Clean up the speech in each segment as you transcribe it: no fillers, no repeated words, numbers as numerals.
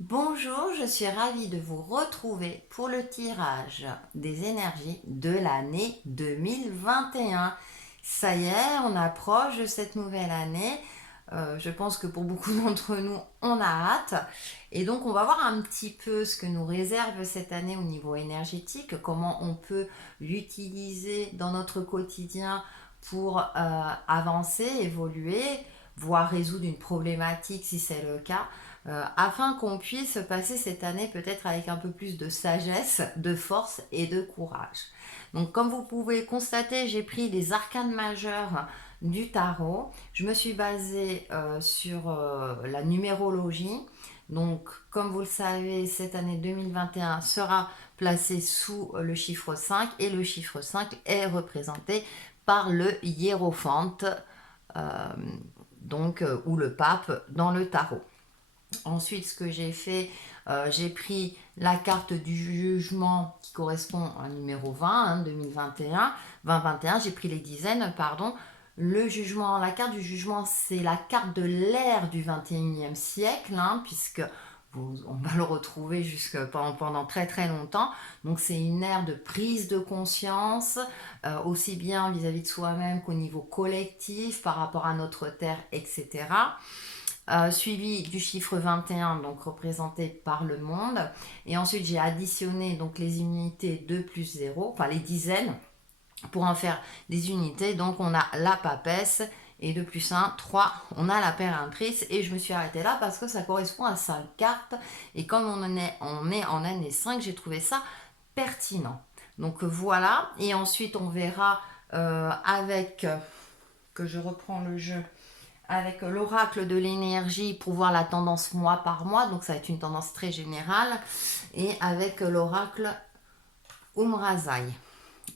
Bonjour, je suis ravie de vous retrouver pour le tirage des énergies de l'année 2021. Ça y est, on approche de cette nouvelle année. Je pense que pour beaucoup d'entre nous, on a hâte. Et donc, on va voir un petit peu ce que nous réserve cette année au niveau énergétique, comment on peut l'utiliser dans notre quotidien pour avancer, évoluer, voire résoudre une problématique si c'est le cas, afin qu'on puisse passer cette année peut-être avec un peu plus de sagesse, de force et de courage. Donc comme vous pouvez constater, j'ai pris les arcanes majeurs du tarot. Je me suis basée sur la numérologie. Donc comme vous le savez, cette année 2021 sera placée sous le chiffre 5 et le chiffre 5 est représenté par le hiérophante, euh, ou le pape dans le tarot. Ensuite, ce que j'ai fait, j'ai pris la carte du jugement qui correspond au numéro 20, 2021. 2021, j'ai pris les dizaines, pardon. Le jugement, la carte du jugement, c'est la carte de l'ère du 21e siècle, puisque on va le retrouver pendant très très longtemps. Donc c'est une ère de prise de conscience, aussi bien vis-à-vis de soi-même qu'au niveau collectif, par rapport à notre terre, etc. Suivi du chiffre 21, donc représenté par le monde. Et ensuite, j'ai additionné donc les unités 2 plus 0, enfin les dizaines, pour en faire des unités. Donc, on a la papesse et 2 plus 1, 3, on a la pérentrice. Et je me suis arrêtée là parce que ça correspond à 5 cartes. Et comme on est en année 5, j'ai trouvé ça pertinent. Donc voilà. Et ensuite, on verra que je reprends le jeu avec l'oracle de l'énergie pour voir la tendance mois par mois, donc ça va être une tendance très générale, et avec l'oracle Umrazai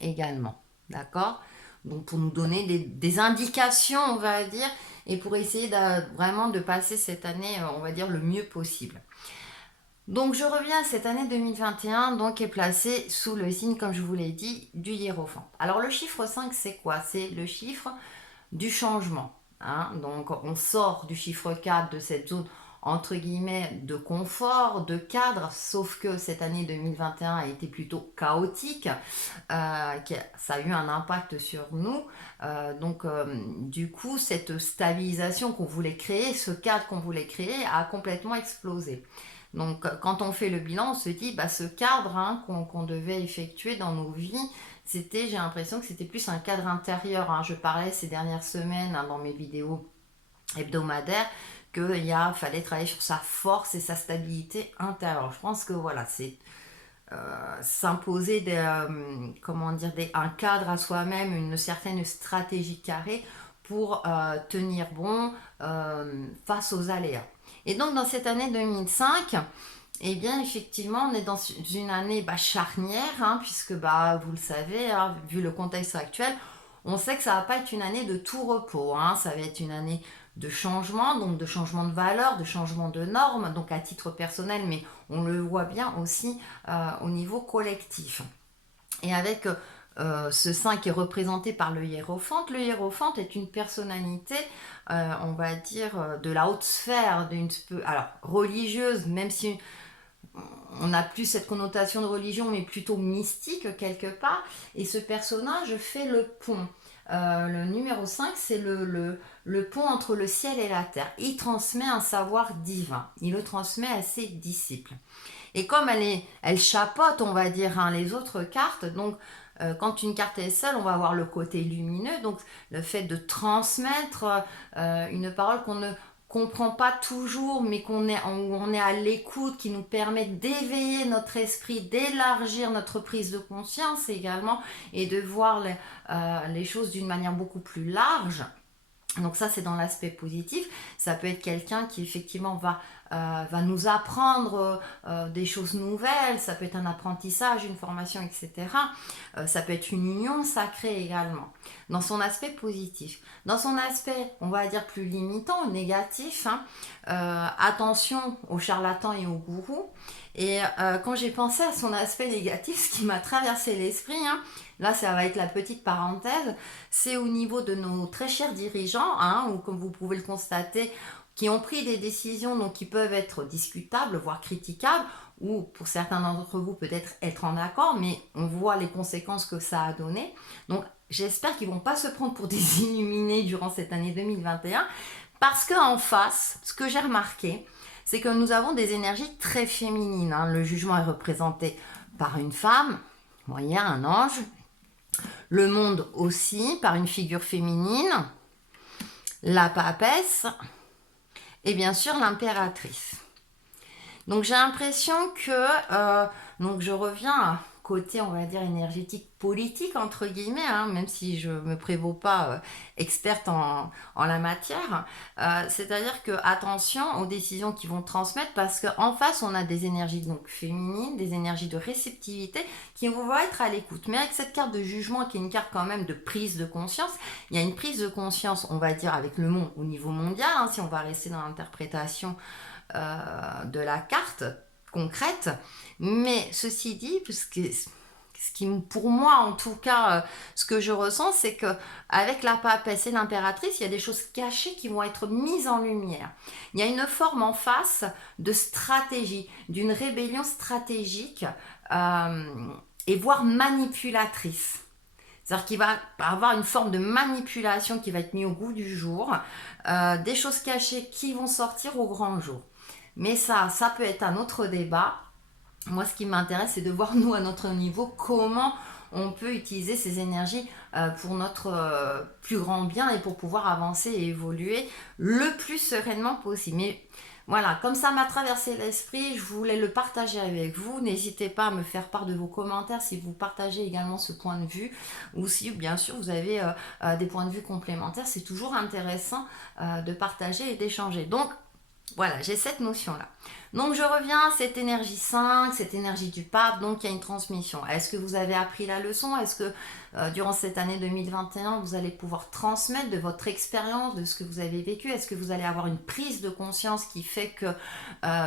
également, d'accord. Donc pour nous donner des indications, on va dire, et pour essayer vraiment de passer cette année, on va dire, le mieux possible. Donc je reviens à cette année 2021, donc est placée sous le signe, comme je vous l'ai dit, du hiérophante. Alors le chiffre 5, c'est quoi? C'est le chiffre du changement. Donc on sort du chiffre 4, de cette zone entre guillemets de confort, de cadre, sauf que cette année 2021 a été plutôt chaotique, ça a eu un impact sur nous. Du coup, cette stabilisation qu'on voulait créer, ce cadre qu'on voulait créer, a complètement explosé. Donc quand on fait le bilan, on se dit, ce cadre qu'on devait effectuer dans nos vies, j'ai l'impression que c'était plus un cadre intérieur. Je parlais ces dernières semaines dans mes vidéos hebdomadaires qu'il fallait travailler sur sa force et sa stabilité intérieure. Je pense que voilà, c'est s'imposer un cadre à soi-même, une certaine stratégie carrée pour tenir bon face aux aléas. Et donc dans cette année 2005, eh bien, effectivement, on est dans une année charnière, puisque vous le savez, vu le contexte actuel, on sait que ça va pas être une année de tout repos. Ça va être une année de changement, donc de changement de valeur, de changement de normes, donc à titre personnel, mais on le voit bien aussi au niveau collectif. Et avec ce saint qui est représenté par le hiérophante est une personnalité, on va dire, de la haute sphère, alors religieuse, même si on n'a plus cette connotation de religion, mais plutôt mystique quelque part. Et ce personnage fait le pont. Le numéro 5, c'est le pont entre le ciel et la terre. Il transmet un savoir divin. Il le transmet à ses disciples. Et comme elle chapeaute, on va dire, les autres cartes, donc quand une carte est seule, on va avoir le côté lumineux, donc le fait de transmettre une parole qu'on ne comprend pas toujours, mais on est à l'écoute, qui nous permet d'éveiller notre esprit, d'élargir notre prise de conscience également, et de voir les choses d'une manière beaucoup plus large. Donc ça, c'est dans l'aspect positif. Ça peut être quelqu'un qui effectivement va nous apprendre des choses nouvelles. Ça peut être un apprentissage, une formation, etc. Ça peut être une union sacrée également, dans son aspect positif. Dans son aspect, on va dire, plus limitant, négatif, attention aux charlatans et aux gourous. Et quand j'ai pensé à son aspect négatif, ce qui m'a traversé l'esprit, là ça va être la petite parenthèse, c'est au niveau de nos très chers dirigeants, ou comme vous pouvez le constater, qui ont pris des décisions donc, qui peuvent être discutables, voire critiquables, ou pour certains d'entre vous peut-être être en accord, mais on voit les conséquences que ça a donné. Donc j'espère qu'ils ne vont pas se prendre pour des illuminés durant cette année 2021, parce qu'en face, ce que j'ai remarqué, c'est que nous avons des énergies très féminines. Hein. Le jugement est représenté par une femme, voyez, un ange. Le monde aussi, par une figure féminine. La papesse et bien sûr l'impératrice. Donc j'ai l'impression que, donc je reviens à côté, on va dire, énergétique politique, entre guillemets, hein, même si je ne me prévaux pas experte en la matière. C'est-à-dire que attention aux décisions qu'ils vont transmettre, parce qu'en face, on a des énergies donc féminines, des énergies de réceptivité qui vont être à l'écoute. Mais avec cette carte de jugement, qui est une carte quand même de prise de conscience, il y a une prise de conscience, on va dire, avec le monde au niveau mondial, hein, si on va rester dans l'interprétation de la carte concrète. Mais ceci dit, pour moi en tout cas, ce que je ressens, c'est que avec la papesse et l'impératrice, il y a des choses cachées qui vont être mises en lumière. Il y a une forme en face de stratégie, d'une rébellion stratégique et voire manipulatrice. C'est-à-dire qu'il va avoir une forme de manipulation qui va être mise au goût du jour, des choses cachées qui vont sortir au grand jour. Mais ça peut être un autre débat. Moi, ce qui m'intéresse, c'est de voir, nous, à notre niveau, comment on peut utiliser ces énergies pour notre plus grand bien et pour pouvoir avancer et évoluer le plus sereinement possible. Mais voilà, comme ça m'a traversé l'esprit, je voulais le partager avec vous. N'hésitez pas à me faire part de vos commentaires si vous partagez également ce point de vue, ou si bien sûr vous avez des points de vue complémentaires. C'est toujours intéressant de partager et d'échanger. Donc voilà, j'ai cette notion-là. Donc je reviens à cette énergie 5, cette énergie du pape, donc il y a une transmission. Est-ce que vous avez appris la leçon? Est-ce que durant cette année 2021, vous allez pouvoir transmettre de votre expérience, de ce que vous avez vécu? Est-ce que vous allez avoir une prise de conscience qui fait que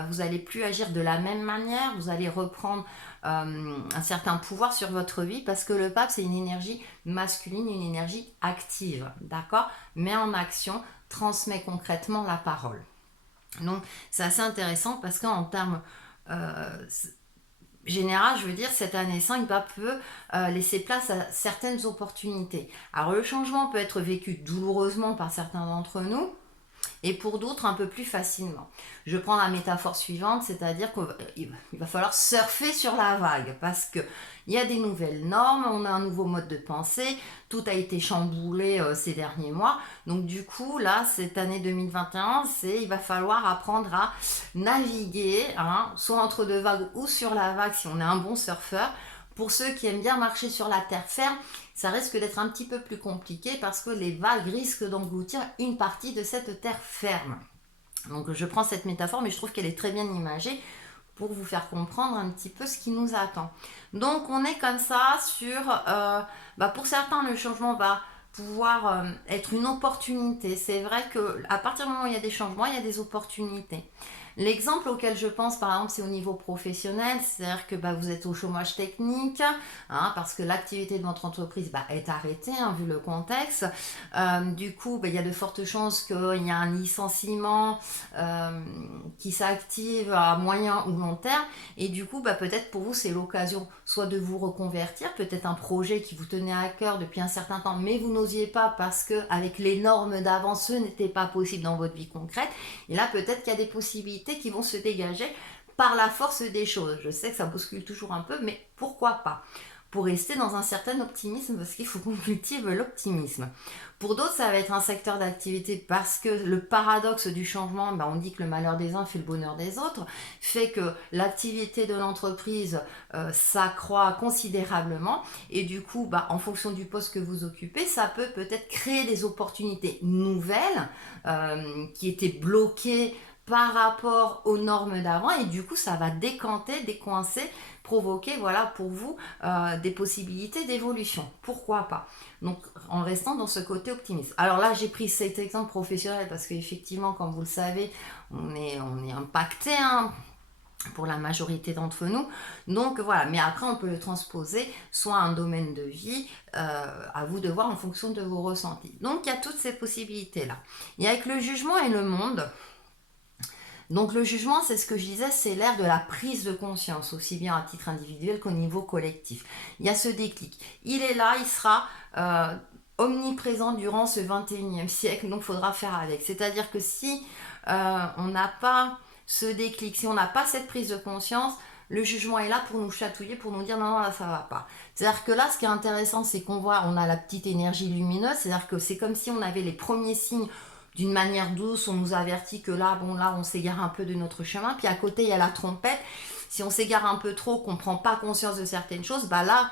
vous n'allez plus agir de la même manière? Vous allez reprendre un certain pouvoir sur votre vie, parce que le pape, c'est une énergie masculine, une énergie active, d'accord? Met en action, transmet concrètement la parole. Donc c'est assez intéressant parce qu'en termes général, je veux dire, cette année 5 peut laisser place à certaines opportunités. Alors le changement peut être vécu douloureusement par certains d'entre nous, et pour d'autres un peu plus facilement. Je prends la métaphore suivante, c'est-à-dire qu'il va falloir surfer sur la vague, parce que il y a des nouvelles normes, on a un nouveau mode de pensée, tout a été chamboulé ces derniers mois. Donc du coup, là, cette année 2021, il va falloir apprendre à naviguer, hein, soit entre deux vagues ou sur la vague si on est un bon surfeur. Pour ceux qui aiment bien marcher sur la terre ferme, ça risque d'être un petit peu plus compliqué parce que les vagues risquent d'engloutir une partie de cette terre ferme. Donc je prends cette métaphore, mais je trouve qu'elle est très bien imagée pour vous faire comprendre un petit peu ce qui nous attend. Donc on est comme ça sur... pour certains, le changement va pouvoir être une opportunité. C'est vrai qu'à partir du moment où il y a des changements, il y a des opportunités. L'exemple auquel je pense, par exemple, c'est au niveau professionnel, c'est-à-dire que vous êtes au chômage technique, hein, parce que l'activité de votre entreprise est arrêtée, hein, vu le contexte. Du coup, il y a de fortes chances qu'il y ait un licenciement qui s'active à moyen ou long terme. Et du coup, peut-être pour vous, c'est l'occasion soit de vous reconvertir, peut-être un projet qui vous tenait à cœur depuis un certain temps, mais vous n'osiez pas parce qu'avec les normes d'avant, ce n'était pas possible dans votre vie concrète. Et là, peut-être qu'il y a des possibilités qui vont se dégager par la force des choses. Je sais que ça bouscule toujours un peu, mais pourquoi pas? Pour rester dans un certain optimisme, parce qu'il faut qu'on cultive l'optimisme. Pour d'autres, ça va être un secteur d'activité parce que le paradoxe du changement, on dit que le malheur des uns fait le bonheur des autres, fait que l'activité de l'entreprise s'accroît considérablement et du coup, en fonction du poste que vous occupez, ça peut peut-être créer des opportunités nouvelles qui étaient bloquées par rapport aux normes d'avant et du coup ça va décanter, décoincer, provoquer pour vous des possibilités d'évolution. Pourquoi pas? Donc en restant dans ce côté optimiste. Alors là j'ai pris cet exemple professionnel parce qu'effectivement comme vous le savez on est impacté pour la majorité d'entre nous. Donc voilà, mais après on peut le transposer soit à un domaine de vie, à vous de voir en fonction de vos ressentis. Donc il y a toutes ces possibilités là. Et avec le jugement et le monde, Donc le jugement, c'est ce que je disais, c'est l'ère de la prise de conscience, aussi bien à titre individuel qu'au niveau collectif. Il y a ce déclic. Il est là, il sera omniprésent durant ce 21e siècle, donc il faudra faire avec. C'est-à-dire que si on n'a pas ce déclic, si on n'a pas cette prise de conscience, le jugement est là pour nous chatouiller, pour nous dire non, là ça va pas. C'est-à-dire que là, ce qui est intéressant, c'est qu'on voit, on a la petite énergie lumineuse, c'est-à-dire que c'est comme si on avait les premiers signes d'une manière douce, on nous avertit que là, bon, là, on s'égare un peu de notre chemin. Puis à côté, il y a la trompette. Si on s'égare un peu trop, qu'on ne prend pas conscience de certaines choses, bah là,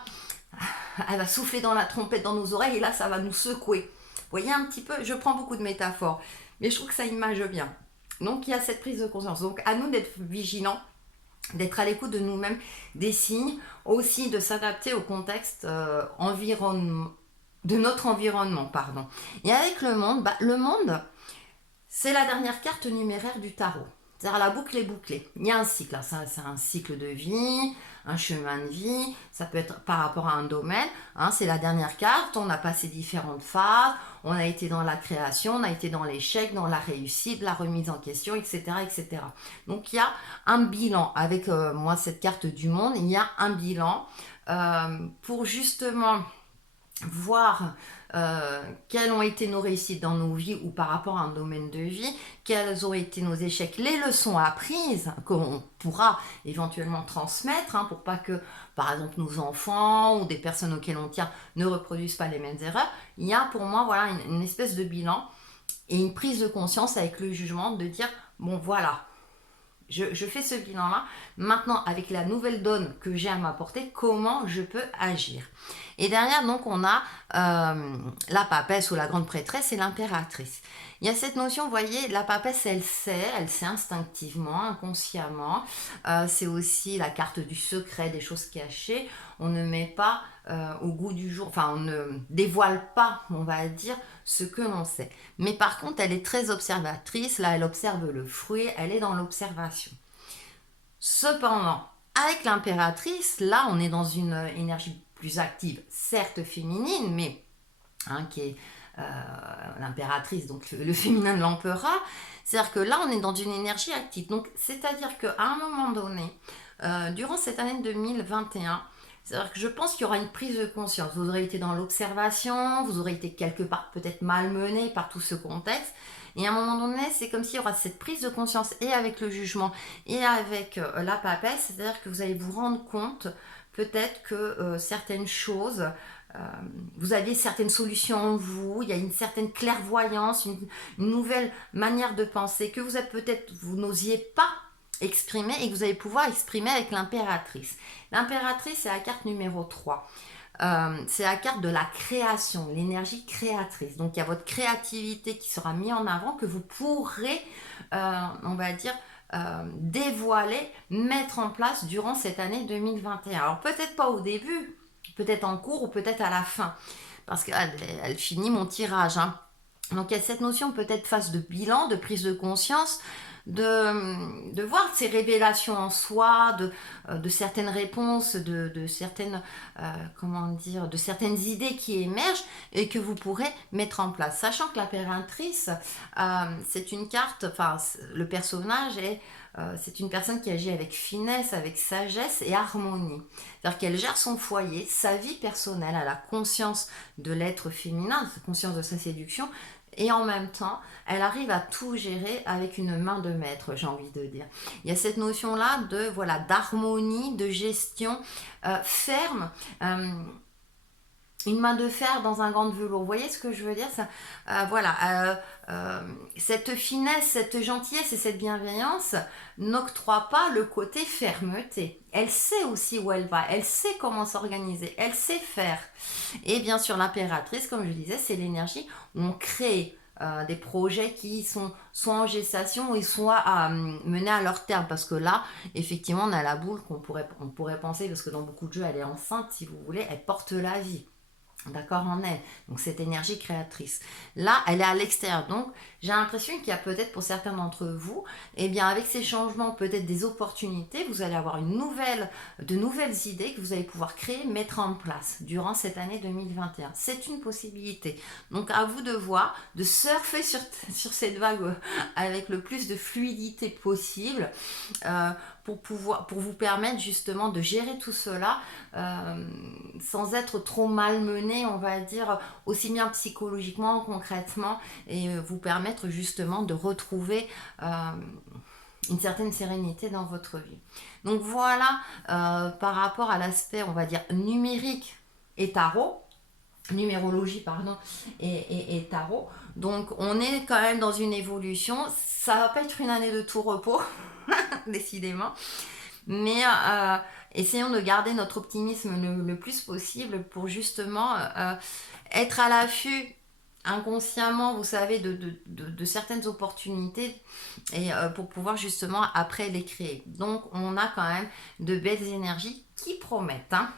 elle va souffler dans la trompette dans nos oreilles et là, ça va nous secouer. Vous voyez un petit peu, je prends beaucoup de métaphores, mais je trouve que ça image bien. Donc, il y a cette prise de conscience. Donc, à nous d'être vigilants, d'être à l'écoute de nous-mêmes, des signes, aussi de s'adapter au contexte de notre environnement, pardon. Et avec le monde, c'est la dernière carte numéraire du tarot. C'est-à-dire la boucle est bouclée. Il y a un cycle, c'est un cycle de vie, un chemin de vie, ça peut être par rapport à un domaine, c'est la dernière carte, on a passé différentes phases, on a été dans la création, on a été dans l'échec, dans la réussite, la remise en question, etc. etc. Donc il y a un bilan, avec moi cette carte du monde, il y a un bilan pour justement voir quelles ont été nos réussites dans nos vies ou par rapport à un domaine de vie, quels ont été nos échecs, les leçons apprises qu'on pourra éventuellement transmettre pour pas que, par exemple, nos enfants ou des personnes auxquelles on tient ne reproduisent pas les mêmes erreurs. Il y a pour moi voilà, une espèce de bilan et une prise de conscience avec le jugement de dire, bon voilà, je fais ce bilan-là. Maintenant, avec la nouvelle donne que j'ai à m'apporter, comment je peux agir? Et derrière, donc, on a la papesse ou la grande prêtresse et l'impératrice. Il y a cette notion, vous voyez, la papesse, elle sait instinctivement, inconsciemment. C'est aussi la carte du secret, des choses cachées. On ne met pas au goût du jour, enfin, on ne dévoile pas, on va dire, ce que l'on sait. Mais par contre, elle est très observatrice. Là, elle observe le fruit, elle est dans l'observation. Cependant, avec l'impératrice, là, on est dans une énergie plus active, certes féminine, mais qui est l'impératrice, donc le féminin de l'empereur. C'est-à-dire que là, on est dans une énergie active. Donc, c'est-à-dire qu'à un moment donné, durant cette année 2021, c'est-à-dire que je pense qu'il y aura une prise de conscience. Vous aurez été dans l'observation, vous aurez été quelque part peut-être malmené par tout ce contexte. Et à un moment donné, c'est comme s'il y aura cette prise de conscience et avec le jugement et avec la papesse. C'est-à-dire que vous allez vous rendre compte peut-être que certaines choses, vous aviez certaines solutions en vous, il y a une certaine clairvoyance, une nouvelle manière de penser que vous n'osiez pas exprimer et que vous allez pouvoir exprimer avec l'impératrice. L'impératrice, c'est la carte numéro 3. C'est la carte de la création, l'énergie créatrice. Donc il y a votre créativité qui sera mise en avant, que vous pourrez, on va dire, dévoiler, mettre en place durant cette année 2021. Alors peut-être pas au début, peut-être en cours ou peut-être à la fin, parce qu'elle finit mon tirage. Donc il y a cette notion peut-être phase de bilan, de prise de conscience, de voir ces révélations en soi, de certaines réponses, de certaines de certaines idées qui émergent et que vous pourrez mettre en place. Sachant que l'impératrice, c'est une carte, enfin le personnage c'est une personne qui agit avec finesse, avec sagesse et harmonie. C'est-à-dire qu'elle gère son foyer, sa vie personnelle, elle a conscience de l'être féminin, conscience de sa séduction, et en même temps, elle arrive à tout gérer avec une main de maître, j'ai envie de dire. Il y a cette notion-là d'harmonie, de gestion ferme, une main de fer dans un gant de velours. Vous voyez ce que je veux dire? Cette finesse, cette gentillesse et cette bienveillance n'octroient pas le côté fermeté. Elle sait aussi où elle va, elle sait comment s'organiser, elle sait faire. Et bien sûr, l'impératrice, comme je disais, c'est l'énergie où on crée des projets qui sont soit en gestation ou soit menés à leur terme, parce que là effectivement on a la boule on pourrait penser, parce que dans beaucoup de jeux elle est enceinte, si vous voulez, elle porte la vie. d'accord, en elle. Donc cette énergie créatrice. Là, elle est à l'extérieur. Donc j'ai l'impression qu'il y a peut-être pour certains d'entre vous, eh bien avec ces changements, peut-être des opportunités, vous allez avoir de nouvelles idées que vous allez pouvoir créer, mettre en place durant cette année 2021. C'est une possibilité. Donc à vous de voir, de surfer sur cette vague avec le plus de fluidité possible. Pour vous permettre justement de gérer tout cela sans être trop malmené, on va dire, aussi bien psychologiquement, concrètement, et vous permettre justement de retrouver une certaine sérénité dans votre vie. Donc voilà, par rapport à l'aspect, on va dire, numérique et tarot, numérologie, pardon, et tarot. Donc on est quand même dans une évolution. Ça va pas être une année de tout repos, décidément. Mais essayons de garder notre optimisme le plus possible pour justement être à l'affût inconsciemment, vous savez, de certaines opportunités et pour pouvoir justement après les créer. Donc on a quand même de belles énergies qui promettent, hein.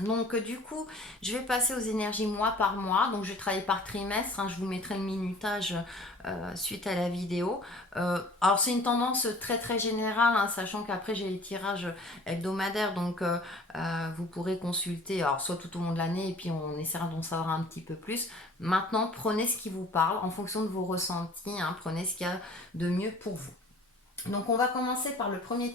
Donc du coup, je vais passer aux énergies mois par mois. Donc je vais travailler par trimestre, hein. Je vous mettrai le minutage suite à la vidéo. Alors c'est une tendance très très générale, hein, sachant qu'après j'ai les tirages hebdomadaires. Donc vous pourrez consulter alors, soit tout au long de l'année et puis on essaiera d'en savoir un petit peu plus. Maintenant, prenez ce qui vous parle en fonction de vos ressentis, hein. Prenez ce qu'il y a de mieux pour vous. Donc on va commencer par le premier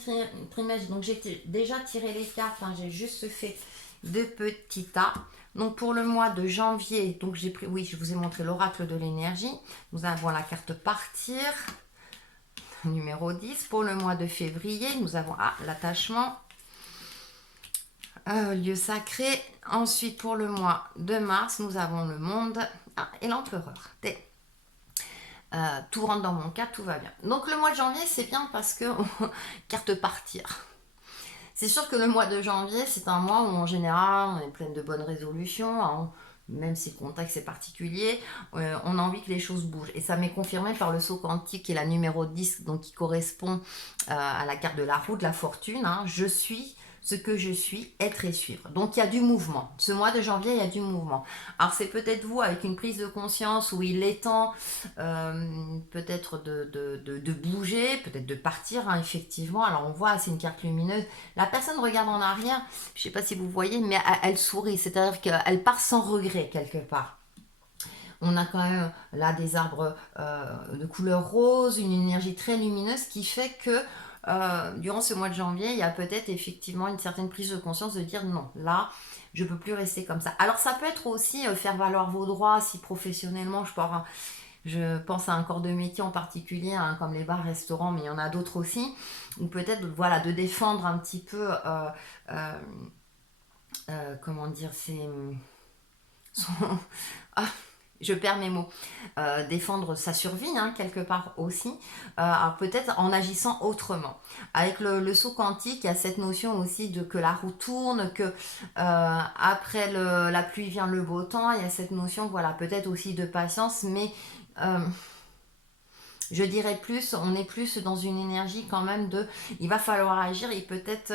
trimestre. Donc j'ai déjà tiré les cartes, hein. J'ai juste fait de petits tas. Donc pour le mois de janvier, donc j'ai pris, oui, je vous ai montré l'oracle de l'énergie. Nous avons la carte partir, numéro 10. Pour le mois de février, nous avons l'attachement, lieu sacré. Ensuite pour le mois de mars, nous avons le monde et l'empereur. Tout rentre dans mon cas, tout va bien. Donc le mois de janvier, c'est bien parce que carte partir. C'est sûr que le mois de janvier, c'est un mois où en général, on est plein de bonnes résolutions, hein, même si le contexte est particulier, on a envie que les choses bougent. Et ça m'est confirmé par le saut quantique qui est la numéro 10, donc qui correspond à la carte de la roue de la fortune, hein. Je suis ce que je suis, être et suivre. Donc il y a du mouvement. Ce mois de janvier, il y a du mouvement. Alors c'est peut-être vous avec une prise de conscience où il est temps peut-être de bouger, peut-être de partir, hein, effectivement. Alors on voit, c'est une carte lumineuse. La personne regarde en arrière, je ne sais pas si vous voyez, mais elle sourit, c'est-à-dire qu'elle part sans regret quelque part. On a quand même là des arbres de couleur rose, une énergie très lumineuse qui fait que durant ce mois de janvier, il y a peut-être effectivement une certaine prise de conscience de dire non, là, je ne peux plus rester comme ça. Alors ça peut être aussi faire valoir vos droits si professionnellement, je pense à un corps de métier en particulier, hein, comme les bars, restaurants, mais il y en a d'autres aussi, ou peut-être voilà, de défendre un petit peu, comment dire, je perds mes mots, défendre sa survie, hein, quelque part aussi, alors peut-être en agissant autrement. Avec le saut quantique, il y a cette notion aussi de que la roue tourne, que après la pluie vient le beau temps, il y a cette notion, voilà, peut-être aussi de patience, mais je dirais plus, on est plus dans une énergie quand même il va falloir agir et peut-être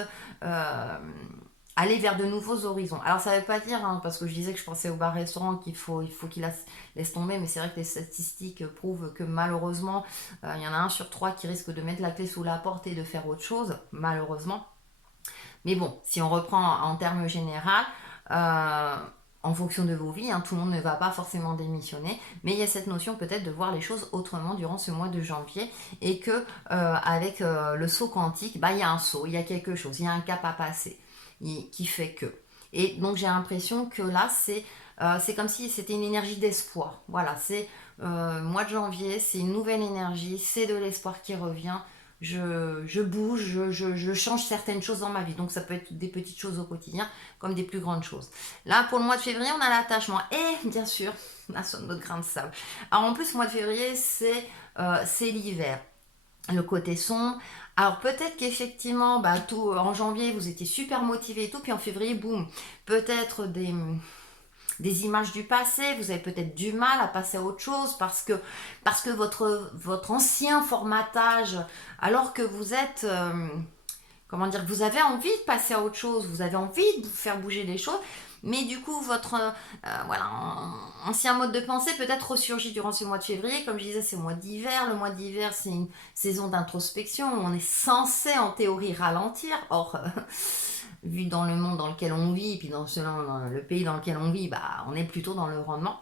aller vers de nouveaux horizons. Alors ça ne veut pas dire, hein, parce que je disais que je pensais au bar-restaurant il faut qu'il laisse tomber, mais c'est vrai que les statistiques prouvent que malheureusement, il y en a 1 sur 3 qui risque de mettre la clé sous la porte et de faire autre chose, malheureusement. Mais bon, si on reprend en termes généraux, en fonction de vos vies, hein, tout le monde ne va pas forcément démissionner, mais il y a cette notion peut-être de voir les choses autrement durant ce mois de janvier et que avec le saut quantique, il y a un saut, il y a quelque chose, il y a un cap à passer qui fait que. Et donc j'ai l'impression que là c'est comme si c'était une énergie d'espoir. Voilà, c'est mois de janvier, c'est une nouvelle énergie, c'est de l'espoir qui revient. Je bouge, je change certaines choses dans ma vie. Donc ça peut être des petites choses au quotidien comme des plus grandes choses. Là pour le mois de février on a l'attachement et bien sûr la sonne notre grain de sable. Alors en plus le mois de février c'est l'hiver. Le côté sombre. Alors peut-être qu'effectivement, tout en janvier, vous étiez super motivé et tout, puis en février, boum, peut-être des images du passé, vous avez peut-être du mal à passer à autre chose parce que votre ancien formatage, alors que vous êtes, comment dire, vous avez envie de passer à autre chose, vous avez envie de vous faire bouger les choses, Mais du coup, votre voilà, ancien mode de pensée peut-être ressurgit durant ce mois de février. Comme je disais, c'est le mois d'hiver. Le mois d'hiver, c'est une saison d'introspection où on est censé en théorie ralentir. Or, vu dans le monde dans lequel on vit, et puis dans le pays dans lequel on vit, bah, on est plutôt dans le rendement.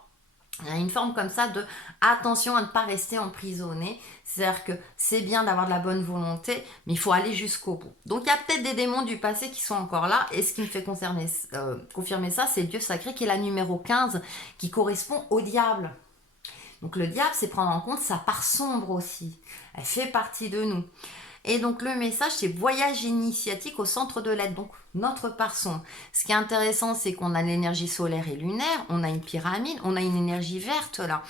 Il y a une forme comme ça de attention à ne pas rester emprisonné. C'est-à-dire que c'est bien d'avoir de la bonne volonté, mais il faut aller jusqu'au bout. Donc il y a peut-être des démons du passé qui sont encore là. Et ce qui me fait confirmer ça, c'est Dieu sacré qui est la numéro 15, qui correspond au diable. Donc le diable, c'est prendre en compte sa part sombre aussi. Elle fait partie de nous. Et donc le message, c'est voyage initiatique au centre de l'être, donc notre part sombre. Ce qui est intéressant, c'est qu'on a l'énergie solaire et lunaire, on a une pyramide, on a une énergie verte là,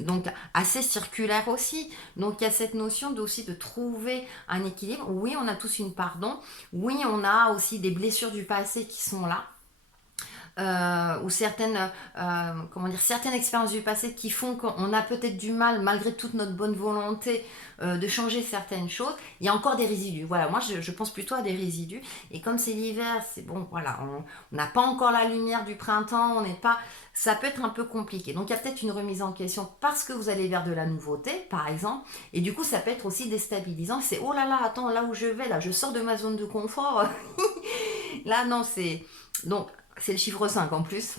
donc assez circulaire aussi. Donc il y a cette notion aussi de trouver un équilibre. Oui, on a tous une part d'ombre, oui, on a aussi des blessures du passé qui sont là. Ou certaines expériences du passé qui font qu'on a peut-être du mal, malgré toute notre bonne volonté, de changer certaines choses. Il y a encore des résidus. Voilà, moi je pense plutôt à des résidus. Et comme c'est l'hiver, c'est bon, voilà, on n'a pas encore la lumière du printemps, on n'est pas, ça peut être un peu compliqué. Donc il y a peut-être une remise en question parce que vous allez vers de la nouveauté, par exemple. Et du coup, ça peut être aussi déstabilisant. C'est oh là là, attends, là où je vais, là, je sors de ma zone de confort. Là, non, c'est donc. C'est le chiffre 5 en plus.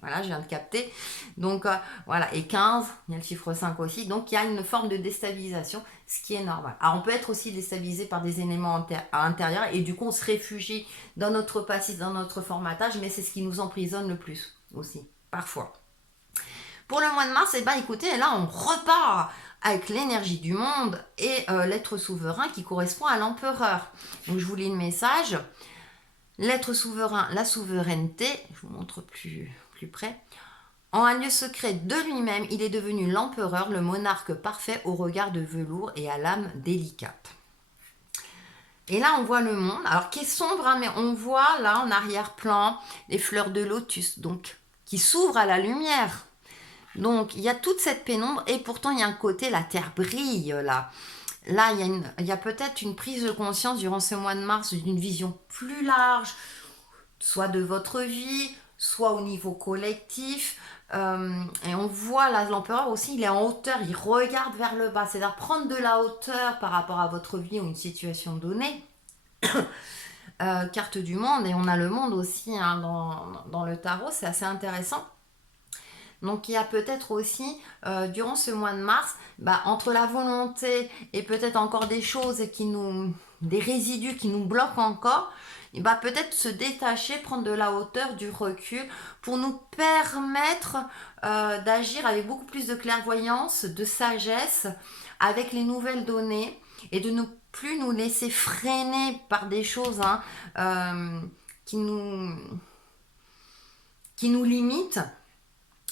Voilà, je viens de capter. Donc, voilà. Et 15, il y a le chiffre 5 aussi. Donc, il y a une forme de déstabilisation, ce qui est normal. Alors, on peut être aussi déstabilisé par des éléments à l'intérieur. Et du coup, on se réfugie dans notre passif, dans notre formatage. Mais c'est ce qui nous emprisonne le plus aussi, parfois. Pour le mois de mars, eh ben, écoutez, là, on repart avec l'énergie du monde et l'être souverain qui correspond à l'empereur. Donc, je vous lis le message. L'être souverain, la souveraineté, je vous montre plus près. En un lieu secret de lui-même, il est devenu l'empereur, le monarque parfait au regard de velours et à l'âme délicate. Et là, on voit le monde, alors qui est sombre, hein, mais on voit là en arrière-plan les fleurs de lotus, donc qui s'ouvrent à la lumière. Donc, il y a toute cette pénombre et pourtant, il y a un côté, la terre brille là. Là, il y a peut-être une prise de conscience durant ce mois de mars d'une vision plus large, soit de votre vie, soit au niveau collectif. Et on voit là, l'empereur aussi, il est en hauteur, il regarde vers le bas. C'est-à-dire prendre de la hauteur par rapport à votre vie ou une situation donnée. Carte du monde, et on a le monde aussi hein, dans le tarot, c'est assez intéressant. Donc il y a peut-être aussi, durant ce mois de mars, entre la volonté et peut-être encore des choses des résidus qui nous bloquent encore, peut-être se détacher, prendre de la hauteur, du recul, pour nous permettre d'agir avec beaucoup plus de clairvoyance, de sagesse, avec les nouvelles données, et de ne plus nous laisser freiner par des choses qui nous limitent.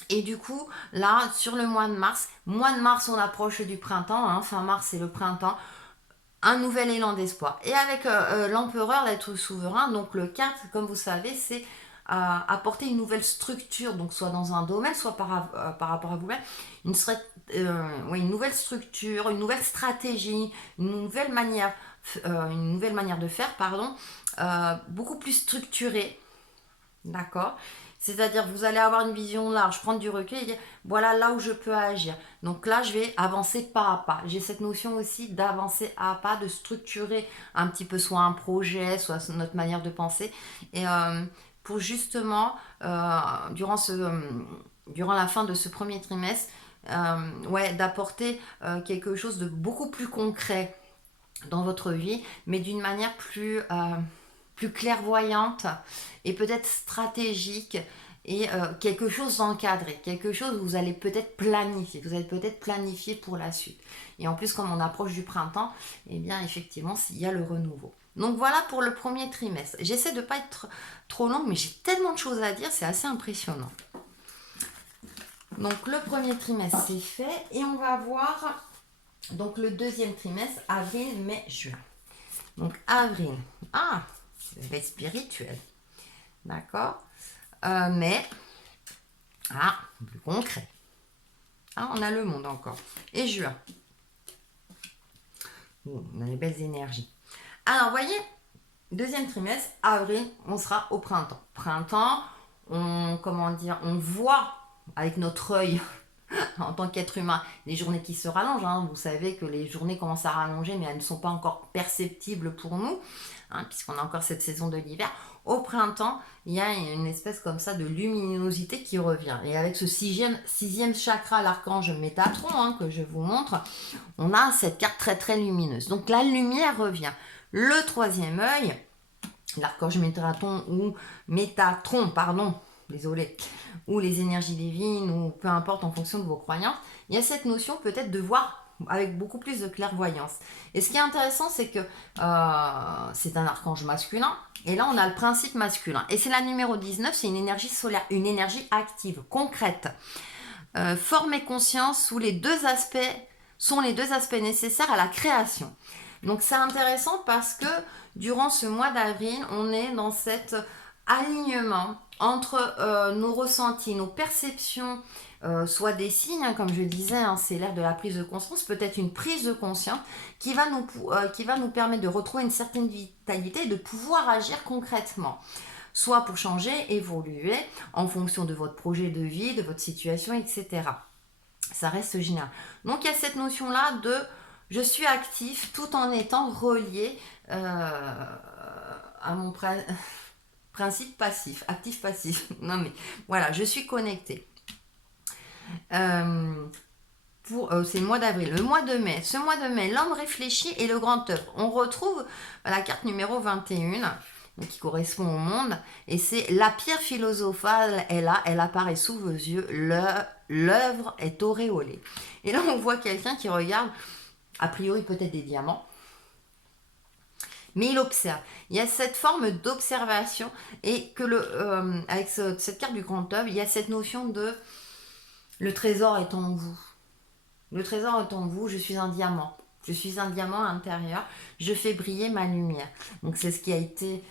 Et du coup, là, sur le mois de mars, on approche du printemps, hein, fin mars c'est le printemps, un nouvel élan d'espoir. Et avec l'empereur, l'être souverain, donc le 4, comme vous savez, c'est apporter une nouvelle structure, donc soit dans un domaine, soit par rapport à vous-même, une nouvelle structure, une nouvelle stratégie, une nouvelle manière de faire, beaucoup plus structurée, d'accord ? C'est-à-dire, vous allez avoir une vision large, prendre du recul et dire, voilà là où je peux agir. Donc là, je vais avancer pas à pas. J'ai cette notion aussi d'avancer à pas, de structurer un petit peu soit un projet, soit notre manière de penser. Et pour justement, durant la fin de ce premier trimestre, d'apporter quelque chose de beaucoup plus concret dans votre vie, mais d'une manière plus clairvoyante et peut-être stratégique, et quelque chose d'encadré, quelque chose où vous allez peut-être planifier pour la suite. Et en plus, comme on approche du printemps, eh bien effectivement, il y a le renouveau. Donc voilà pour le premier trimestre. J'essaie de ne pas être trop longue, mais j'ai tellement de choses à dire, c'est assez impressionnant. Donc le premier trimestre, c'est fait, et on va voir donc le deuxième trimestre, avril, mai, juin. Donc avril, c'est spirituel, d'accord, mais plus concret. On a le monde encore. Et juin, on a les belles énergies. Alors, vous voyez, deuxième trimestre, avril, on sera au printemps. Printemps, comment dire, on voit avec notre œil en tant qu'être humain, les journées qui se rallongent, hein. Vous savez que les journées commencent à rallonger, mais elles ne sont pas encore perceptibles pour nous, hein, puisqu'on a encore cette saison de l'hiver. Au printemps, il y a une espèce comme ça de luminosité qui revient. Et avec ce sixième chakra, l'archange Métatron, hein, que je vous montre, on a cette carte très très lumineuse. Donc la lumière revient. Le troisième œil, l'archange Métatron, pardon, désolé, ou les énergies divines, ou peu importe en fonction de vos croyances, il y a cette notion peut-être de voir avec beaucoup plus de clairvoyance. Et ce qui est intéressant, c'est que c'est un archange masculin, et là on a le principe masculin. Et c'est la numéro 19, c'est une énergie solaire, une énergie active, concrète. Forme et conscience sont les deux aspects nécessaires à la création. Donc c'est intéressant parce que durant ce mois d'avril, on est dans cet alignement entre nos ressentis, nos perceptions, soit des signes, hein, comme je disais, hein, c'est l'ère de la prise de conscience, peut-être une prise de conscience qui va nous permettre de retrouver une certaine vitalité et de pouvoir agir concrètement. Soit pour changer, évoluer en fonction de votre projet de vie, de votre situation, etc. Ça reste génial. Donc il y a cette notion-là de je suis actif tout en étant relié à mon principe passif, actif-passif. Non mais voilà, je suis connectée. C'est le mois d'avril. Le mois de mai, ce mois de mai, l'homme réfléchit et le grand œuvre. On retrouve la carte numéro 21 qui correspond au monde, et c'est la pierre philosophale est là, elle apparaît sous vos yeux, l'œuvre est auréolée. Et là on voit quelqu'un qui regarde, a priori peut-être des diamants, mais il observe. Il y a cette forme d'observation, et que avec cette carte du grand œuvre, il y a cette notion de le trésor est en vous. Le trésor est en vous, je suis un diamant. Je suis un diamant intérieur, je fais briller ma lumière. Donc c'est ce qui a été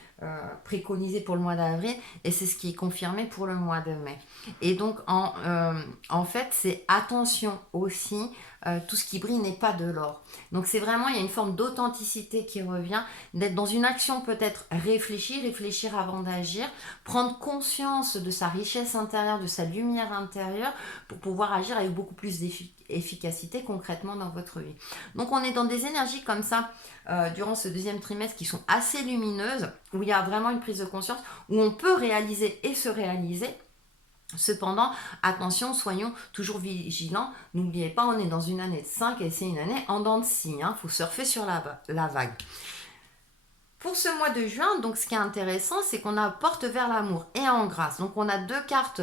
préconisé pour le mois d'avril, et c'est ce qui est confirmé pour le mois de mai. Et donc en fait c'est attention aussi, tout ce qui brille n'est pas de l'or. Donc c'est vraiment, il y a une forme d'authenticité qui revient, d'être dans une action peut-être réfléchir avant d'agir, prendre conscience de sa richesse intérieure, de sa lumière intérieure, pour pouvoir agir avec beaucoup plus d'efficacité concrètement dans votre vie. Donc on est dans des énergies comme ça durant ce deuxième trimestre qui sont assez lumineuses, où il y a vraiment une prise de conscience, où on peut réaliser et se réaliser. Cependant, attention, soyons toujours vigilants. N'oubliez pas, on est dans une année de 5 et c'est une année en dents de scie. Il faut surfer sur la vague. Pour ce mois de juin, donc ce qui est intéressant, c'est qu'on a porte vers l'amour et en grâce. Donc on a deux cartes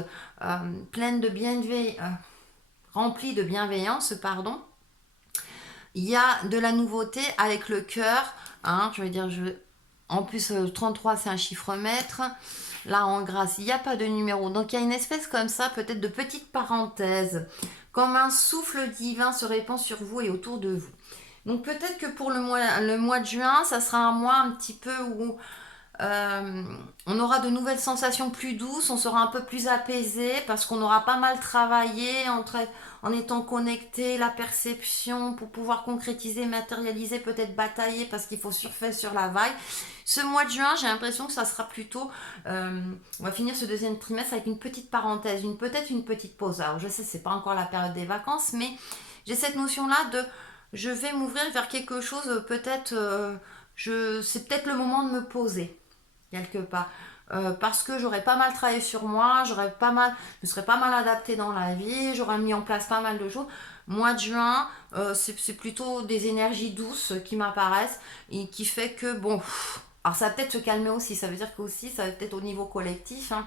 pleines de remplies de bienveillance, pardon. Il y a de la nouveauté avec le cœur. En plus, 33, c'est un chiffre maître. Là, en grâce, il n'y a pas de numéro. Donc, il y a une espèce comme ça, peut-être de petite parenthèse. Comme un souffle divin se répand sur vous et autour de vous. Donc, peut-être que pour le mois de juin, ça sera un mois un petit peu où on aura de nouvelles sensations plus douces, on sera un peu plus apaisé parce qu'on aura pas mal travaillé en étant connecté, la perception pour pouvoir concrétiser, matérialiser, peut-être batailler parce qu'il faut surfer sur la vague. Ce mois de juin, j'ai l'impression que ça sera plutôt, on va finir ce deuxième trimestre avec une petite parenthèse, peut-être une petite pause. Alors je sais, c'est pas encore la période des vacances, mais j'ai cette notion-là de je vais m'ouvrir vers quelque chose, peut-être, c'est peut-être le moment de me poser quelque part. Parce que j'aurais pas mal travaillé sur moi, je me serais pas mal adaptée dans la vie, j'aurais mis en place pas mal de choses. Mois de juin, c'est plutôt des énergies douces qui m'apparaissent et qui fait que bon, alors ça va peut-être se calmer aussi, ça veut dire qu'aussi ça va peut-être au niveau collectif, hein,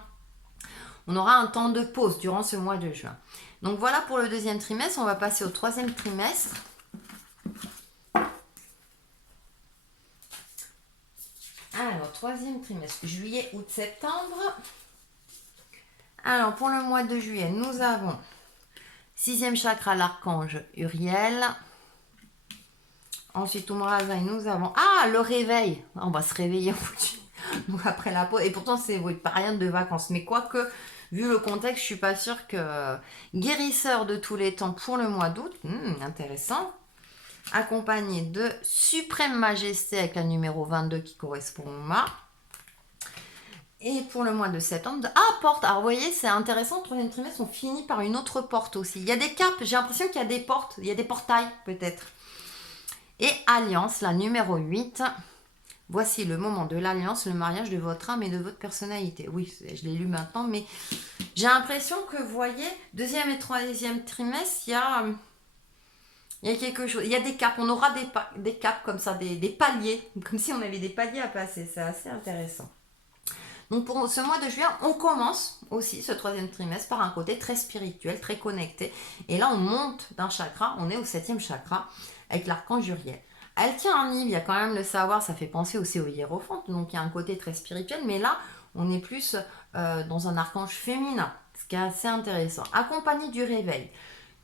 on aura un temps de pause durant ce mois de juin. Donc voilà pour le deuxième trimestre, on va passer au troisième trimestre. Alors, troisième trimestre, juillet, août, septembre. Alors, pour le mois de juillet, nous avons sixième chakra, l'archange Uriel. Ensuite, Umrazai, nous avons... Ah, le réveil. On va se réveiller donc après la pause. Et pourtant, c'est pas rien de vacances. Mais quoique, vu le contexte, je suis pas sûre que... Guérisseur de tous les temps pour le mois d'août. Intéressant. Accompagné de Suprême Majesté avec la numéro 22 qui correspond au mât. Et pour le mois de septembre, ah, porte. Alors, vous voyez, c'est intéressant, le troisième trimestre, on finit par une autre porte aussi. Il y a des caps, j'ai l'impression qu'il y a des portes, il y a des portails peut-être. Et alliance, la numéro 8. Voici le moment de l'alliance, le mariage de votre âme et de votre personnalité. Oui, je l'ai lu maintenant, mais j'ai l'impression que, vous voyez, deuxième et troisième trimestre, il y a quelque chose, il y a des caps, on aura des caps comme ça, des paliers, comme si on avait des paliers à passer, c'est assez intéressant. Donc pour ce mois de juillet, on commence aussi ce troisième trimestre par un côté très spirituel, très connecté. Et là, on monte d'un chakra, on est au septième chakra avec l'archange Uriel. Elle tient un livre, il y a quand même le savoir, ça fait penser aussi au hiérophante, donc il y a un côté très spirituel, mais là, on est plus dans un archange féminin, ce qui est assez intéressant. Accompagné du réveil.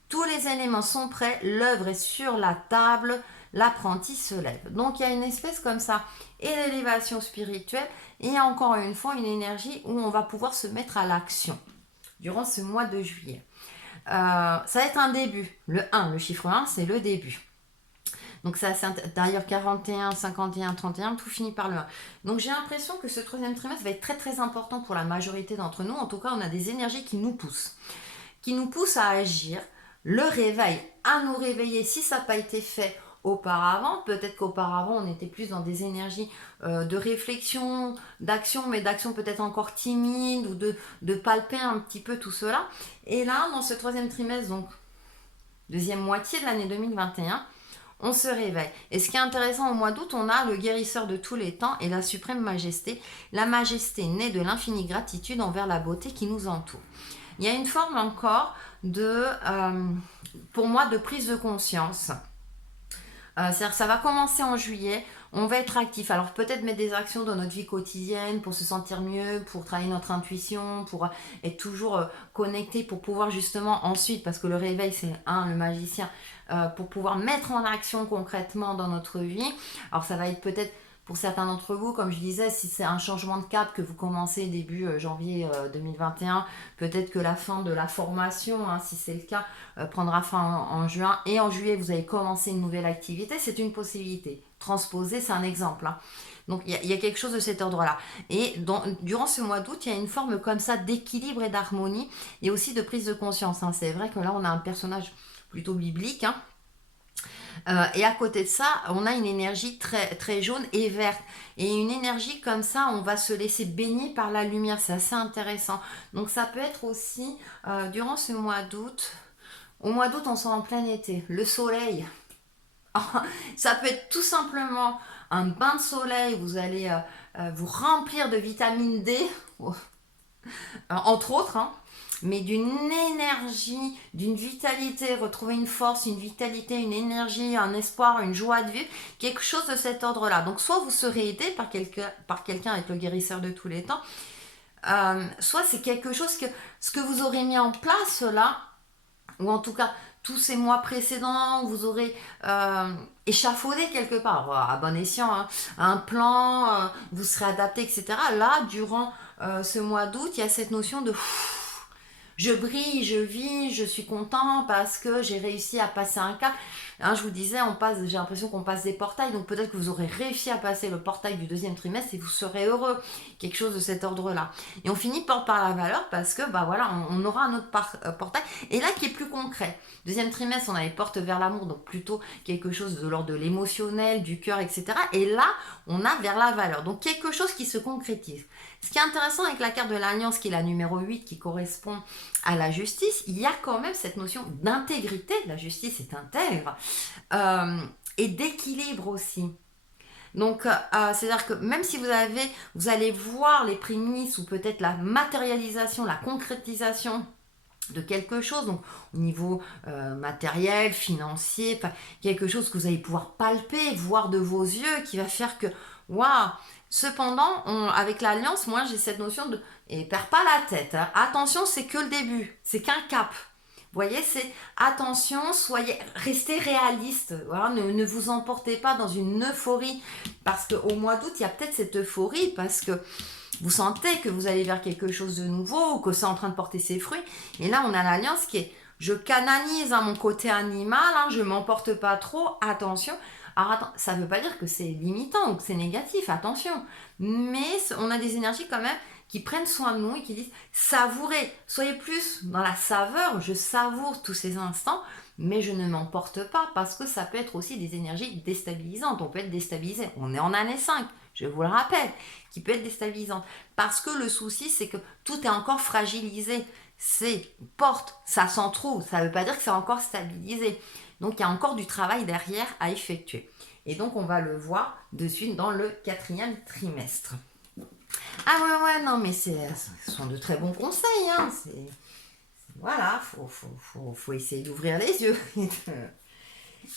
Tous les éléments sont prêts, l'œuvre est sur la table, l'apprenti se lève. Donc il y a une espèce comme ça, et l'élévation spirituelle, et encore une fois une énergie où on va pouvoir se mettre à l'action durant ce mois de juillet. Ça va être un début. Le 1, le chiffre 1, c'est le début. Donc ça, c'est d'ailleurs 41, 51, 31, tout finit par le 1. Donc j'ai l'impression que ce troisième trimestre va être très très important pour la majorité d'entre nous. En tout cas, on a des énergies qui nous poussent à agir. Le réveil, à nous réveiller si ça n'a pas été fait auparavant. Peut-être qu'auparavant, on était plus dans des énergies de réflexion, d'action, mais d'action peut-être encore timide ou de palper un petit peu tout cela. Et là, dans ce troisième trimestre, donc deuxième moitié de l'année 2021, on se réveille. Et ce qui est intéressant au mois d'août, on a le guérisseur de tous les temps et la suprême majesté. La majesté née de l'infinie gratitude envers la beauté qui nous entoure. Il y a une forme encore pour moi, de prise de conscience. C'est-à-dire que ça va commencer en juillet, on va être actif. Alors peut-être mettre des actions dans notre vie quotidienne pour se sentir mieux, pour travailler notre intuition, pour être toujours connecté, pour pouvoir justement ensuite, parce que le réveil c'est le magicien, pour pouvoir mettre en action concrètement dans notre vie. Alors ça va être peut-être pour certains d'entre vous, comme je disais, si c'est un changement de cap que vous commencez début janvier 2021, peut-être que la fin de la formation, si c'est le cas, prendra fin en juin. Et en juillet, vous allez commencer une nouvelle activité. C'est une possibilité. Transposer, c'est un exemple. Donc il y a quelque chose de cet ordre-là. Et durant ce mois d'août, il y a une forme comme ça d'équilibre et d'harmonie et aussi de prise de conscience. C'est vrai que là, on a un personnage plutôt biblique, et à côté de ça, on a une énergie très, très jaune et verte. Et une énergie comme ça, on va se laisser baigner par la lumière. C'est assez intéressant. Donc ça peut être aussi, durant ce mois d'août, au mois d'août, on sent en plein été. Le soleil. Ça peut être tout simplement un bain de soleil. Vous allez vous remplir de vitamine D, entre autres, mais d'une énergie, d'une vitalité, retrouver une force, une vitalité, une énergie, un espoir, une joie de vivre, quelque chose de cet ordre-là. Donc soit vous serez aidé par quelqu'un avec le guérisseur de tous les temps, soit c'est quelque chose ce que vous aurez mis en place là, ou en tout cas tous ces mois précédents, vous aurez échafaudé quelque part, à bon escient, un plan, vous serez adapté, etc. Là, durant ce mois d'août, il y a cette notion de je brille, je vis, je suis content parce que j'ai réussi à passer un cap. Je vous disais, j'ai l'impression qu'on passe des portails, donc peut-être que vous aurez réussi à passer le portail du deuxième trimestre et vous serez heureux. Quelque chose de cet ordre-là. Et on finit par la valeur parce que, on aura un autre portail. Et là, qui est plus concret. Deuxième trimestre, on a les portes vers l'amour, donc plutôt quelque chose de l'ordre de l'émotionnel, du cœur, etc. Et là, on a vers la valeur. Donc quelque chose qui se concrétise. Ce qui est intéressant avec la carte de l'Alliance, qui est la numéro 8, qui correspond à la justice, il y a quand même cette notion d'intégrité, la justice est intègre, et d'équilibre aussi. Donc, c'est-à-dire que même si vous allez voir les prémices ou peut-être la matérialisation, la concrétisation de quelque chose, donc au niveau matériel, financier, quelque chose que vous allez pouvoir palper, voir de vos yeux, qui va faire que, waouh. Cependant, avec l'Alliance, moi j'ai cette notion de, et perds pas la tête, attention, c'est que le début, c'est qu'un cap. Vous voyez, c'est attention, restez réaliste, voilà, ne vous emportez pas dans une euphorie, parce qu'au mois d'août, il y a peut-être cette euphorie, parce que vous sentez que vous allez vers quelque chose de nouveau, ou que c'est en train de porter ses fruits, et là on a l'Alliance qui est, je canalise mon côté animal, je ne m'emporte pas trop, attention. Alors ça ne veut pas dire que c'est limitant ou que c'est négatif, attention, mais on a des énergies quand même qui prennent soin de nous et qui disent savourez, soyez plus dans la saveur, je savoure tous ces instants, mais je ne m'emporte pas parce que ça peut être aussi des énergies déstabilisantes. On peut être déstabilisé. On est en année 5, je vous le rappelle, qui peut être déstabilisante. Parce que le souci, c'est que tout est encore fragilisé. C'est porte, ça s'entrouvre, ça ne veut pas dire que c'est encore stabilisé. Donc il y a encore du travail derrière à effectuer. Et donc on va le voir de suite dans le 4e trimestre. Ah ouais, non, mais ce sont de très bons conseils. Hein. Voilà, faut essayer d'ouvrir les yeux.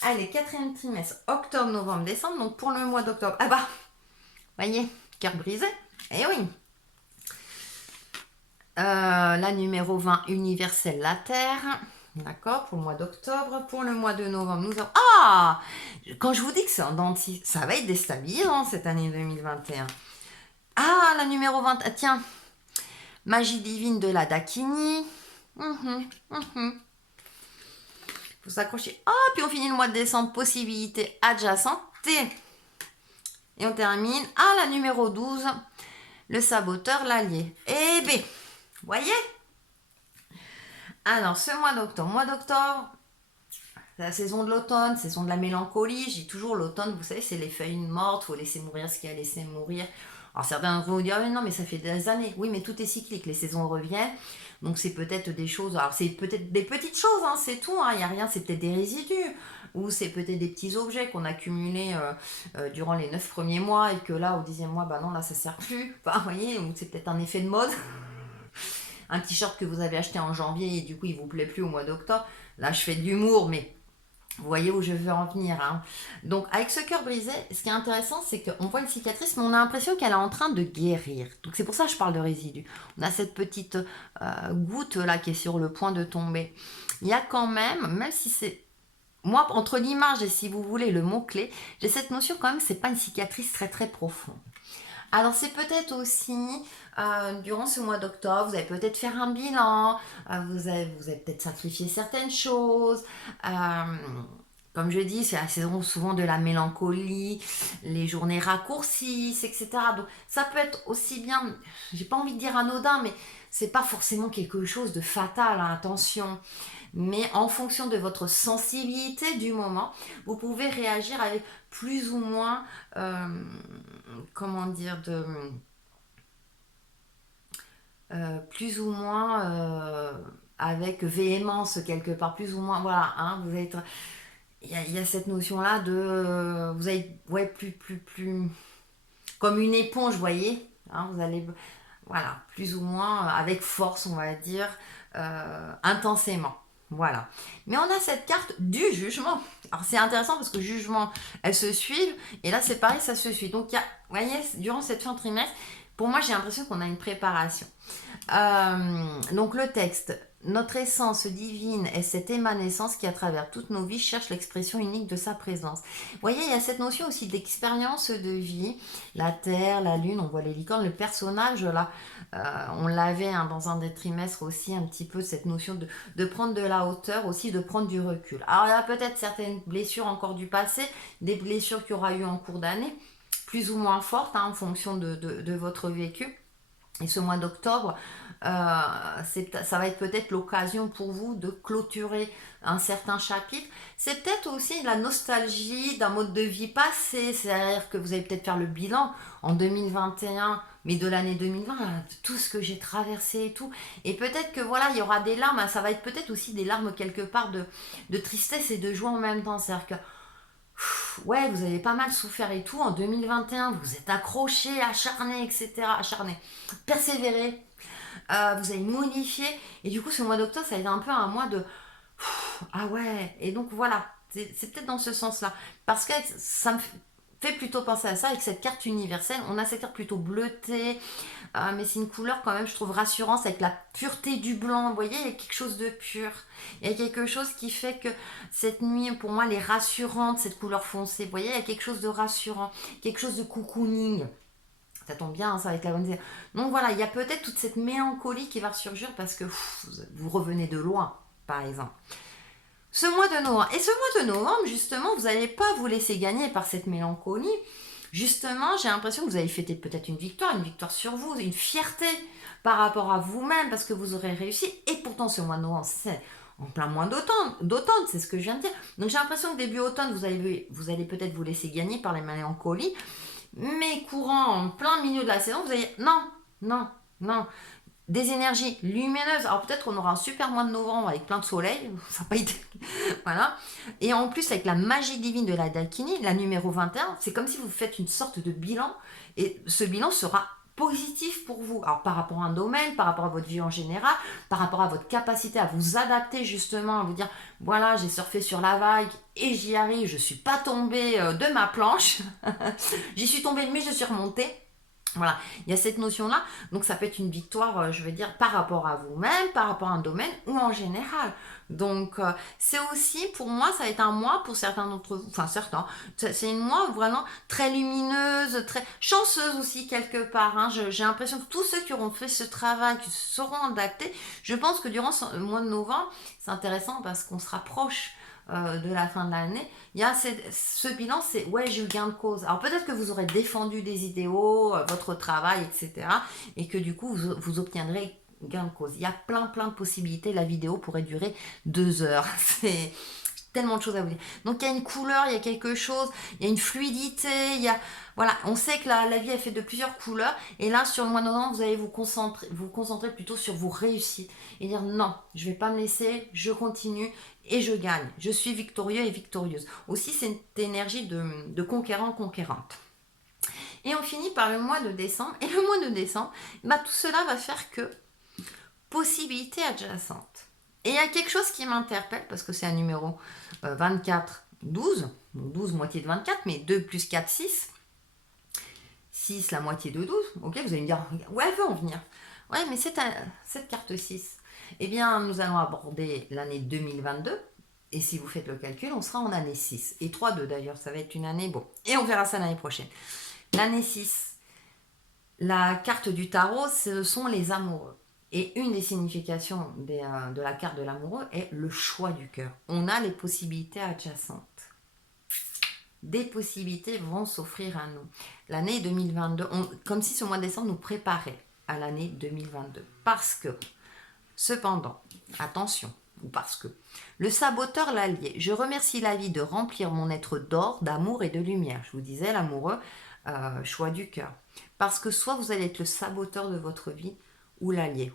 Allez, 4e trimestre, octobre, novembre, décembre. Donc pour le mois d'octobre, ah bah, voyez, cœur brisé. Eh oui. La numéro 20, universelle, la Terre. D'accord, pour le mois d'octobre. Pour le mois de novembre, nous avons... Ah, quand je vous dis que c'est en dents de scie, ça va être déstabilisant cette année 2021. Ah, la numéro 20, ah, tiens, magie divine de la Dakini. Faut s'accrocher. Ah, puis on finit le mois de décembre, possibilité adjacente. Et on termine à la numéro 12, le saboteur, l'allié. Eh bien, voyez? Alors, ce mois d'octobre, c'est la saison de l'automne, saison de la mélancolie. Je dis toujours l'automne, vous savez, c'est les feuilles mortes, il faut laisser mourir ce qui a laissé mourir. Alors certains vont vous dire, non mais ça fait des années. Oui, mais tout est cyclique, les saisons reviennent. Donc c'est peut-être des choses, alors c'est peut-être des petites choses, hein, c'est tout, il n'y a rien, c'est peut-être des résidus. Ou c'est peut-être des petits objets qu'on a accumulés durant les 9 premiers mois et que là, au 10e mois, bah non, là ça sert plus. Enfin, vous voyez, ou c'est peut-être un effet de mode. Un t-shirt que vous avez acheté en janvier et du coup il vous plaît plus au mois d'octobre. Là je fais de l'humour, mais vous voyez où je veux en venir. Hein. Donc avec ce cœur brisé, ce qui est intéressant, c'est qu'on voit une cicatrice, mais on a l'impression qu'elle est en train de guérir. Donc c'est pour ça que je parle de résidus. On a cette petite goutte là qui est sur le point de tomber. Il y a quand même si c'est... Moi, entre l'image et si vous voulez le mot-clé, j'ai cette notion quand même que ce n'est pas une cicatrice très très profonde. Alors c'est peut-être aussi, durant ce mois d'octobre, vous allez peut-être faire un bilan, vous avez peut-être sacrifié certaines choses. Comme je dis, c'est la saison souvent de la mélancolie, les journées raccourcissent, etc. Donc ça peut être aussi bien, j'ai pas envie de dire anodin, mais c'est pas forcément quelque chose de fatal, hein, attention. Mais en fonction de votre sensibilité du moment, vous pouvez réagir avec plus ou moins, comment dire, plus ou moins avec véhémence quelque part, plus ou moins, voilà, hein, vous allez être... Il y a cette notion-là de... vous allez, ouais, plus... Comme une éponge, vous voyez, hein, vous allez... Voilà, plus ou moins avec force, on va dire, intensément. Voilà. Mais on a cette carte du jugement. Alors c'est intéressant parce que jugement, elles se suivent. Et là c'est pareil, ça se suit. Donc il y a, vous voyez, durant cette fin de trimestre, pour moi j'ai l'impression qu'on a une préparation. Donc le texte. Notre essence divine est cette émanescence qui, à travers toutes nos vies, cherche l'expression unique de sa présence. Vous voyez, il y a cette notion aussi d'expérience de vie. La Terre, la Lune, on voit les licornes, le personnage, là, on l'avait hein, dans un des trimestres aussi, un petit peu cette notion de prendre de la hauteur, aussi de prendre du recul. Alors, il y a peut-être certaines blessures encore du passé, des blessures qu'il y aura eu en cours d'année, plus ou moins fortes, hein, en fonction de votre vécu. Et ce mois d'octobre, ça va être peut-être l'occasion pour vous de clôturer un certain chapitre. C'est peut-être aussi la nostalgie d'un mode de vie passé, c'est-à-dire que vous allez peut-être faire le bilan en 2021, mais de l'année 2020, tout ce que j'ai traversé et tout. Et peut-être que voilà, il y aura des larmes, ça va être peut-être aussi des larmes quelque part de tristesse et de joie en même temps. C'est-à-dire que ouais, vous avez pas mal souffert et tout. En 2021, vous êtes accroché, acharné, etc. Acharné, persévéré. Vous avez modifié. Et du coup, ce mois d'octobre, ça a été un peu un mois de... Ah ouais. Et donc, voilà. C'est peut-être dans ce sens-là. Parce que ça me fait plutôt penser à ça avec cette carte universelle. On a cette carte plutôt bleutée. Mais c'est une couleur quand même, je trouve, rassurante avec la pureté du blanc. Vous voyez, il y a quelque chose de pur. Il y a quelque chose qui fait que cette nuit, pour moi, elle est rassurante, cette couleur foncée. Vous voyez, il y a quelque chose de rassurant. Quelque chose de cocooning. Ça tombe bien, hein, ça avec la bonne... Donc voilà, il y a peut-être toute cette mélancolie qui va ressurgir parce que vous revenez de loin, par exemple. Ce mois de novembre. Et ce mois de novembre, justement, vous n'allez pas vous laisser gagner par cette mélancolie. Justement, j'ai l'impression que vous avez fêté peut-être une victoire sur vous, une fierté par rapport à vous-même parce que vous aurez réussi. Et pourtant, ce mois de novembre, c'est en plein mois d'automne, c'est ce que je viens de dire. Donc j'ai l'impression que début automne, vous allez peut-être vous laisser gagner par les mélancolies, mais courant en plein milieu de la saison, vous allez non, non, non. Des énergies lumineuses. Alors peut-être qu'on aura un super mois de novembre avec plein de soleil, ça n'a pas été... voilà. Et en plus avec la magie divine de la Dalkini, la numéro 21, c'est comme si vous faites une sorte de bilan, et ce bilan sera positif pour vous. Alors par rapport à un domaine, par rapport à votre vie en général, par rapport à votre capacité à vous adapter justement, à vous dire, voilà, j'ai surfé sur la vague et j'y arrive, je ne suis pas tombée de ma planche, j'y suis tombée mais je suis remontée. Voilà, il y a cette notion-là, donc ça peut être une victoire, je veux dire, par rapport à vous-même, par rapport à un domaine ou en général. Donc c'est aussi, pour moi, ça va être un mois, pour certains d'entre vous, enfin certains, c'est une mois vraiment très lumineuse, très chanceuse aussi quelque part. Hein. J'ai l'impression que tous ceux qui auront fait ce travail, qui se seront adaptés, je pense que durant ce mois de novembre, c'est intéressant parce qu'on se rapproche de la fin de l'année, il y a ce bilan, c'est ouais, j'ai eu gain de cause. Alors peut-être que vous aurez défendu des idéaux, votre travail, etc. Et que du coup, vous obtiendrez gain de cause. Il y a plein de possibilités. La vidéo pourrait durer 2 heures. C'est tellement de choses à vous dire. Donc il y a une couleur, il y a quelque chose, il y a une fluidité, il y a... Voilà, on sait que la vie est faite de plusieurs couleurs. Et là, sur le mois de novembre, vous allez vous concentrer plutôt sur vos réussites. Et dire non, je ne vais pas me laisser, je continue et je gagne. Je suis victorieux et victorieuse. Aussi, c'est une énergie de conquérant-conquérante. Et on finit par le mois de décembre. Et le mois de décembre, bah, tout cela va faire que possibilités adjacentes. Et il y a quelque chose qui m'interpelle, parce que c'est un numéro 24, 12, donc 12 moitié de 24, mais 2 plus 4, 6. 6, la moitié de 12. Ok, vous allez me dire, ouais, elle veut en venir. Ouais, mais cette carte 6, eh bien, nous allons aborder l'année 2022. Et si vous faites le calcul, on sera en année 6. Et 3-2 d'ailleurs, ça va être une année, bon. Et on verra ça l'année prochaine. L'année 6, la carte du tarot, ce sont les amoureux. Et une des significations de la carte de l'amoureux est le choix du cœur. On a les possibilités adjacentes. Des possibilités vont s'offrir à nous. L'année 2022, comme si ce mois de décembre nous préparait à l'année 2022. Parce que, cependant, attention, ou parce que, le saboteur l'allié, je remercie la vie de remplir mon être d'or, d'amour et de lumière. Je vous disais, l'amoureux, choix du cœur. Parce que soit vous allez être le saboteur de votre vie, ou l'allié.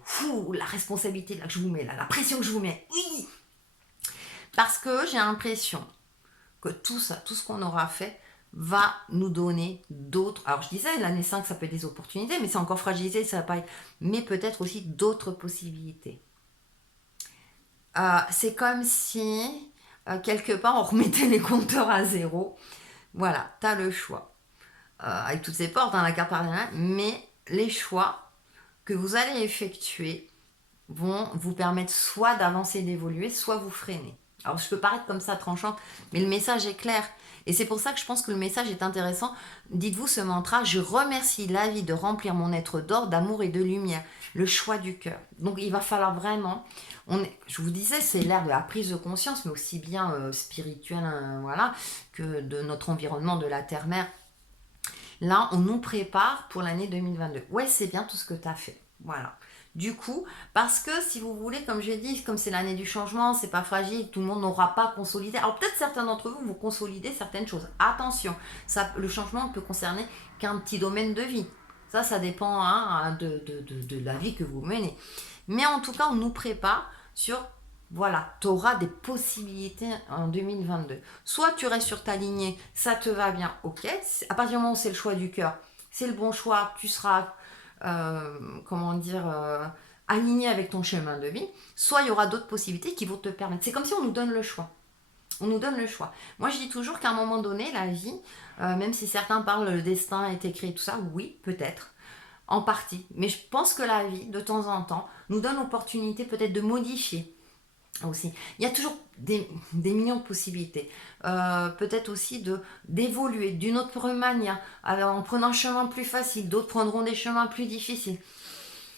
La responsabilité là que je vous mets, là, la pression que je vous mets. Oui. Parce que j'ai l'impression que tout ça, tout ce qu'on aura fait, va nous donner d'autres. Alors je disais, l'année 5, ça peut être des opportunités, mais c'est encore fragilisé, ça va pas être. Mais peut-être aussi d'autres possibilités. C'est comme si, quelque part, on remettait les compteurs à zéro. Voilà, tu as le choix. Avec toutes ces portes dans la carte partenariat, mais les choix que vous allez effectuer vont vous permettre soit d'avancer, d'évoluer, soit vous freiner. Alors je peux paraître comme ça tranchant, mais le message est clair. Et c'est pour ça que je pense que le message est intéressant. Dites-vous ce mantra, je remercie la vie de remplir mon être d'or, d'amour et de lumière. Le choix du cœur. Donc il va falloir vraiment, je vous disais, c'est l'ère de la prise de conscience, mais aussi bien spirituelle, voilà, que de notre environnement, de la terre-mère. Là, on nous prépare pour l'année 2022. Ouais, c'est bien tout ce que tu as fait. Voilà. Du coup, parce que si vous voulez, comme je l'ai dit, comme c'est l'année du changement, c'est pas fragile, tout le monde n'aura pas consolidé. Alors peut-être certains d'entre vous vont consolider certaines choses. Attention, le changement ne peut concerner qu'un petit domaine de vie. Ça dépend de la vie que vous menez. Mais en tout cas, on nous prépare sur... Voilà, tu auras des possibilités en 2022. Soit tu restes sur ta lignée, ça te va bien, ok. À partir du moment où c'est le choix du cœur, c'est le bon choix, tu seras, aligné avec ton chemin de vie. Soit il y aura d'autres possibilités qui vont te permettre. C'est comme si on nous donne le choix. On nous donne le choix. Moi, je dis toujours qu'à un moment donné, la vie, même si certains parlent le destin est écrit, tout ça, oui, peut-être. En partie. Mais je pense que la vie, de temps en temps, nous donne l'opportunité peut-être de modifier aussi. Il y a toujours des millions de possibilités. Peut-être aussi d'évoluer d'une autre manière, en prenant un chemin plus facile. D'autres prendront des chemins plus difficiles.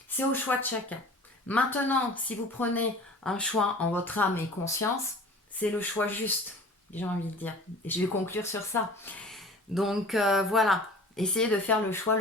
C'est au choix de chacun. Maintenant, si vous prenez un choix en votre âme et conscience, c'est le choix juste, j'ai envie de dire. Et je vais conclure sur ça. Donc voilà, essayez de faire le choix